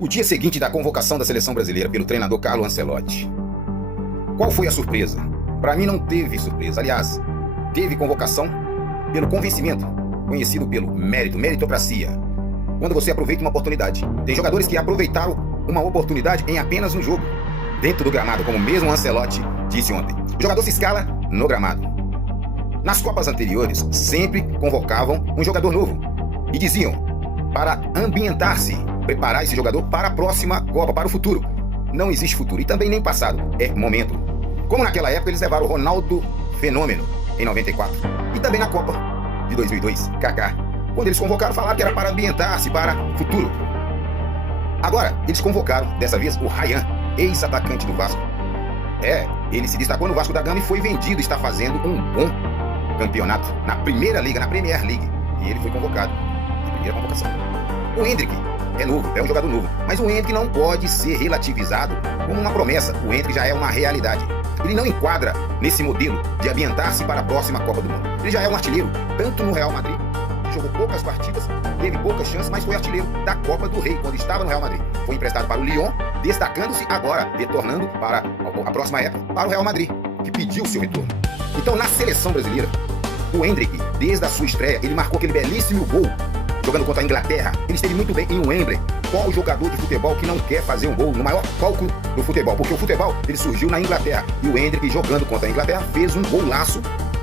O dia seguinte da convocação da seleção brasileira pelo treinador Carlo Ancelotti. Qual foi a surpresa? Para mim não teve surpresa. Aliás, teve convocação pelo convencimento, conhecido pelo mérito, meritocracia. Quando você aproveita uma oportunidade. Tem jogadores que aproveitaram uma oportunidade em apenas um jogo, dentro do gramado, como mesmo Ancelotti disse ontem. O jogador se escala no gramado. Nas Copas anteriores, sempre convocavam um jogador novo e diziam para ambientar-se, preparar esse jogador para a próxima Copa, para o futuro. Não existe futuro e também nem passado, é momento. Como naquela época eles levaram o Ronaldo Fenômeno em 94 e também na Copa de 2002, Kaká. Quando eles convocaram, falaram que era para ambientar-se para o futuro. Agora, eles convocaram, dessa vez, o Ryan, ex-atacante do Vasco. Ele se destacou no Vasco da Gama e foi vendido, está fazendo um bom campeonato na Primeira Liga, na Premier League. E ele foi convocado, de primeira convocação. O Endrick é novo, é um jogador novo, mas o Endrick não pode ser relativizado como uma promessa. O Endrick já é uma realidade. Ele não enquadra nesse modelo de ambientar-se para a próxima Copa do Mundo. Ele já é um artilheiro, tanto no Real Madrid, jogou poucas partidas, teve poucas chances, mas foi artilheiro da Copa do Rei, quando estava no Real Madrid. Foi emprestado para o Lyon, destacando-se agora, retornando para a próxima época, para o Real Madrid, que pediu seu retorno. Então, na seleção brasileira, o Endrick, desde a sua estreia, ele marcou aquele belíssimo gol, jogando contra a Inglaterra. Ele esteve muito bem em Wembley. Qual jogador de futebol que não quer fazer um gol no maior palco do futebol? Porque o futebol, ele surgiu na Inglaterra. E o Endrick, jogando contra a Inglaterra, fez um golaço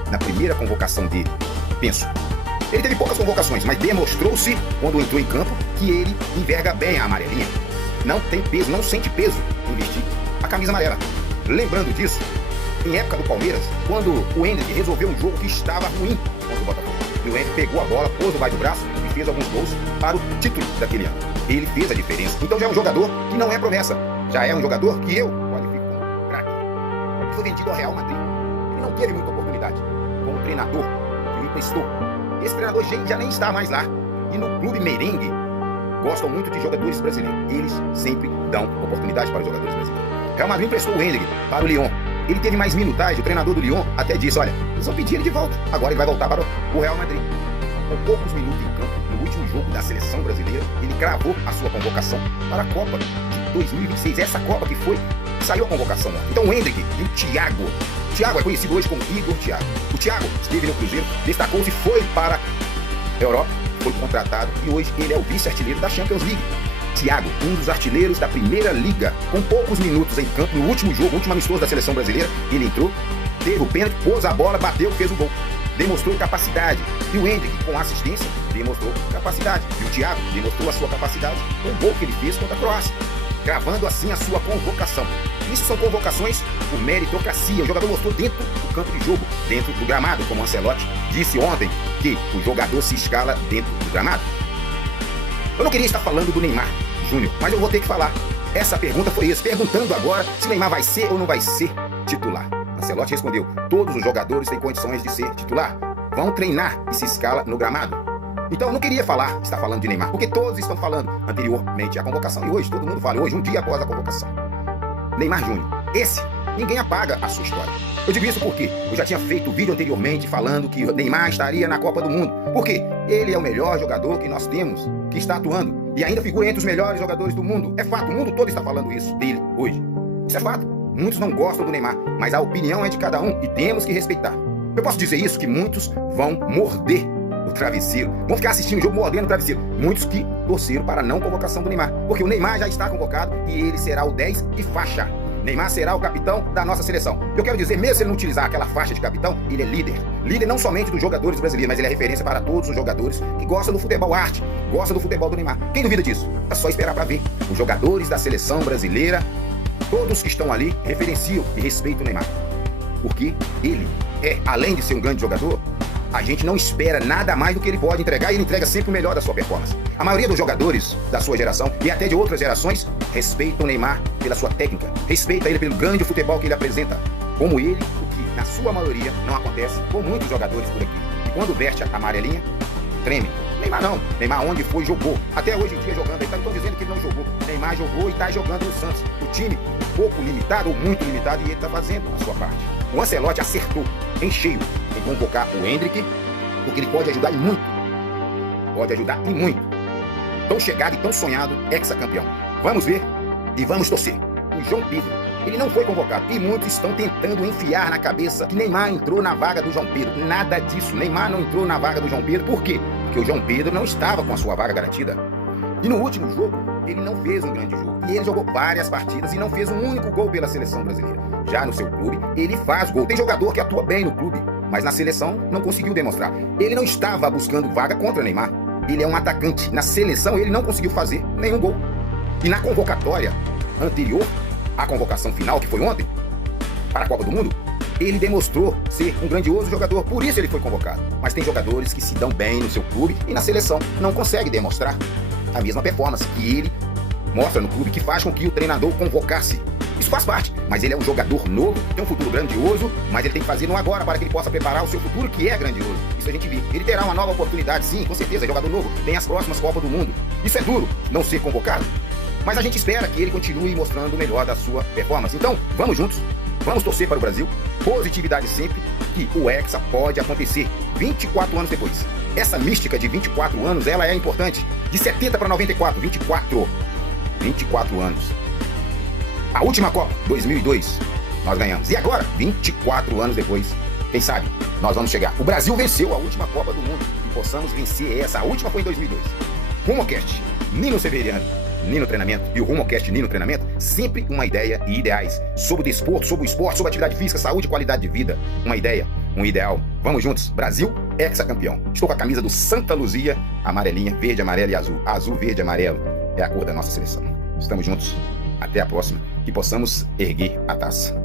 na primeira convocação dele. Penso. Ele teve poucas convocações, mas demonstrou-se, quando entrou em campo, que ele enverga bem a amarelinha. Não tem peso, não sente peso em vestir a camisa amarela. Lembrando disso, em época do Palmeiras, quando o Endrick resolveu um jogo que estava ruim contra o Botafogo. E o Endrick pegou a bola, pôs debaixo do braço e fez alguns gols para o título daquele ano. Ele fez a diferença. Então já é um jogador que não é promessa. Já é um jogador que eu qualifico como craque. Ele foi vendido ao Real Madrid. Ele não teve muita oportunidade como treinador que o emprestou. Esse treinador já nem está mais lá. E no clube merengue, gostam muito de jogadores brasileiros. Eles sempre dão oportunidade para os jogadores brasileiros. Real Madrid emprestou o Endrick para o Lyon. Ele teve mais minutagem. O treinador do Lyon até disse, olha, eles vão pedir ele de volta. Agora ele vai voltar para o Real Madrid. Com poucos minutos em campo, no último jogo da seleção brasileira, ele cravou a sua convocação para a Copa de 2026. Essa Copa que saiu a convocação. Então o Endrick e o Thiago. O Thiago é conhecido hoje como Igor Thiago. O Thiago esteve no Cruzeiro, destacou-se, foi para a Europa, foi contratado e hoje ele é o vice-artilheiro da Champions League. Thiago, um dos artilheiros da Primeira Liga, com poucos minutos em campo, no último jogo, último amistoso da seleção brasileira, ele entrou, teve o pênalti, pôs a bola, bateu, fez o gol. Demonstrou capacidade. E o Endrick, com assistência, demonstrou capacidade. E o Thiago demonstrou a sua capacidade com o gol que ele fez contra a Croácia, gravando assim a sua convocação. Isso são convocações por meritocracia. O jogador mostrou dentro do campo de jogo, dentro do gramado, como o Ancelotti disse ontem, que o jogador se escala dentro do gramado. Eu não queria estar falando do Neymar Júnior, mas eu vou ter que falar. Essa pergunta foi isso, perguntando agora se Neymar vai ser ou não vai ser titular. Ancelotti respondeu, todos os jogadores têm condições de ser titular. Vão treinar e se escala no gramado. Então eu não queria estar falando de Neymar, porque todos estão falando anteriormente à convocação. E hoje todo mundo fala, hoje, um dia após a convocação. Neymar Júnior, esse, ninguém apaga a sua história. Eu digo isso porque eu já tinha feito vídeo anteriormente falando que Neymar estaria na Copa do Mundo. Porque ele é o melhor jogador que nós temos, que está atuando. E ainda figura entre os melhores jogadores do mundo. É fato, o mundo todo está falando isso dele hoje. Isso é fato. Muitos não gostam do Neymar, mas a opinião é de cada um e temos que respeitar. Eu posso dizer isso, que muitos vão morder o travesseiro, vão ficar assistindo o jogo mordendo o travesseiro. Muitos que torceram para a não convocação do Neymar, porque o Neymar já está convocado e ele será o 10 e faixa. Neymar será o capitão da nossa seleção. Eu quero dizer, mesmo se ele não utilizar aquela faixa de capitão, ele é líder. Líder não somente dos jogadores brasileiros, mas ele é referência para todos os jogadores que gostam do futebol arte, gostam do futebol do Neymar. Quem duvida disso? É só esperar para ver. Os jogadores da seleção brasileira, todos que estão ali, referenciam e respeitam o Neymar. Porque ele além de ser um grande jogador, a gente não espera nada mais do que ele pode entregar e ele entrega sempre o melhor da sua performance. A maioria dos jogadores da sua geração e até de outras gerações respeitam o Neymar pela sua técnica, respeita ele pelo grande futebol que ele apresenta, como ele, o que na sua maioria não acontece com muitos jogadores por aqui. E quando veste a amarelinha, treme. Neymar não. Neymar onde foi, jogou. Até hoje em dia jogando. Eles estão dizendo que ele não jogou. Neymar jogou e está jogando no Santos. O time pouco limitado ou muito limitado e ele está fazendo a sua parte. O Ancelotti acertou em cheio em convocar o Endrick, porque ele pode ajudar e muito. Pode ajudar e muito. Tão chegado e tão sonhado, ex-campeão. Vamos ver e vamos torcer. O João Pedro, ele não foi convocado. E muitos estão tentando enfiar na cabeça que Neymar entrou na vaga do João Pedro. Nada disso. Neymar não entrou na vaga do João Pedro. Por quê? Porque o João Pedro não estava com a sua vaga garantida. E no último jogo, ele não fez um grande jogo. E ele jogou várias partidas e não fez um único gol pela seleção brasileira. Já no seu clube, ele faz gol. Tem jogador que atua bem no clube, mas na seleção não conseguiu demonstrar. Ele não estava buscando vaga contra Neymar. Ele é um atacante. Na seleção, ele não conseguiu fazer nenhum gol. E na convocatória anterior, a convocação final, que foi ontem, para a Copa do Mundo, ele demonstrou ser um grandioso jogador, por isso ele foi convocado. Mas tem jogadores que se dão bem no seu clube e na seleção não conseguem demonstrar a mesma performance que ele mostra no clube, que faz com que o treinador convocasse. Isso faz parte, mas ele é um jogador novo, tem um futuro grandioso, mas ele tem que fazer no agora para que ele possa preparar o seu futuro, que é grandioso. Isso a gente vê. Ele terá uma nova oportunidade, sim, com certeza, é jogador novo, tem as próximas Copas do Mundo. Isso é duro, não ser convocado, mas a gente espera que ele continue mostrando o melhor da sua performance. Então, vamos juntos, vamos torcer para o Brasil, positividade sempre, que o Hexa pode acontecer 24 anos depois. Essa mística de 24 anos, ela é importante. De 70 para 94, 24 anos. A última Copa, 2002, nós ganhamos. E agora, 24 anos depois, quem sabe, nós vamos chegar. O Brasil venceu a última Copa do Mundo e possamos vencer essa. A última foi em 2002. RumoCast, Nino Severiano, Nino Treinamento e o RumoCast Nino Treinamento, sempre uma ideia e ideais sobre o desporto, sobre o esporte, sobre a atividade física, saúde e qualidade de vida. Uma ideia, um ideal. Vamos juntos, Brasil, hexacampeão. Estou com a camisa do Santa Luzia, amarelinha, verde, amarelo e azul. Azul, verde e amarelo é a cor da nossa seleção. Estamos juntos. Até a próxima. Que possamos erguer a taça.